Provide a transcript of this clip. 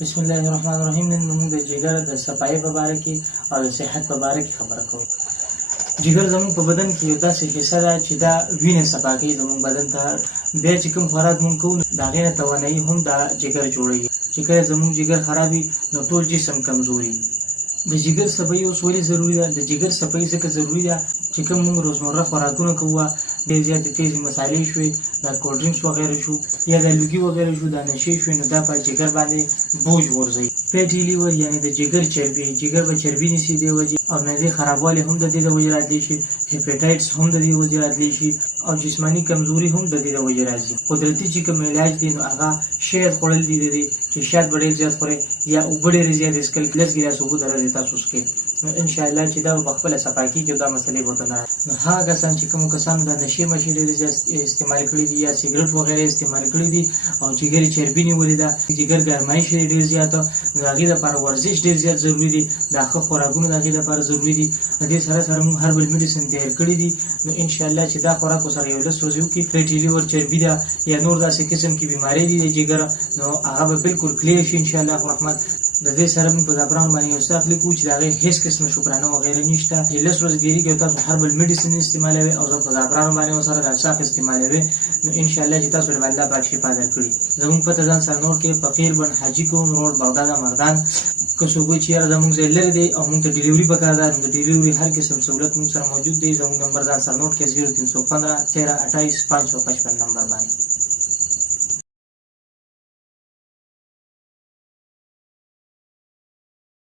بسم الله الرحمن الرحیم. نن موږ د جګر د صفایي په اړه کې او د صحت په اړه کې خبره کوو. جګر زموږ په بدن کې یو داسې حصہ ده چې دا وینې صفا کوي زموږ بدن ته. بیا چې کوم خوراک موږ کوو د هغې نه توانایي هم دا جګر جوړوي. چې کله زموږ جګر خراب وي نو ټول جسم کمزوري. د جګر صفایي اوس ولې ضروري ده؟ د جګر صفایي ځکه ضروري ده چې کوم موږ روزمره خوراکونه کوو ډېر زیاتې تیزې مسالې شوې، دا کولډ ډرینکس وغیره شو یا د لوګي وغیره شو، دا نشې شوې، نو دا په جګر باندې بوج غورځوي. فیټي لیور یعنې د جګر چربي، جګر به چربي نیسي دې وجې، او د دې خرابوالی هم د دې د وجې راتلی شي، هیپاټایټس هم د دې وجې راتلی شي، او جسماني کمزوري هم د دې د وجې راځي. قدرتي چې کوم علاج دی نو هغه شاید خوړل دي دی چې شاید به ډېر زیات خورئ یا اوبه ډېرې زیاتې څښل، لس ګیلاس اوبه د ورځې تاسو څښئ، نو انشاءالله چې دا به خپله صفا کېږي او دا مسلې به ورته نه راځي. نو هغه کسان چې کومو کسانو دا نشې مشې ډېرې زیات استعمال کړي دي یا سګرټ وغیره استعمال کړي دي او جګر یې چربي نیولې ده، جګر ګرمایش یې ډېر زیاته، نو د هغې دپاره ورزش ډېر زیات ضروري دی، دا ښه خوراکونه د هغې دپاره ضروري دي. د دې سره سره موږ هربل میډیسن تیار کړي دي، نو انشاءالله چې دا خوراک ورسره یو 10 ورځې وکړي، فیټي لیور چربي ده یا نور داسې قسم کې بیمارۍ دي د جګر، نو هغه به بالکل کلیر شي انشاءالله الرحمن. د دې سره موږ په زعفرانو باندې یو څه اخلي کوو چې د هغې هېڅ قسمه شکرانه وغیره نشته. چې 10 ورځې تېرېږي او تاسو هربل میډیسن استعمالوئ او په زعفرانو باندې ورسره دا صاف استعمالوئ، نو انشاءالله چې تاسو له الله پاک شفا درکړي. زموږ پته ځان سره نوټ کړئ، فقیر بن حاجي کوم روډ بغداد مردان. که څوک وایي چې یاره زموږ ځای لرې دی او موږ ته ډیلیوري پکار ده، نو د ډیلیوري هر قسم سهولت موږ سره موجود دی. زموږ نمبر ځان سره نوټ کړئ 0315 13 28 555 نمبر باندې.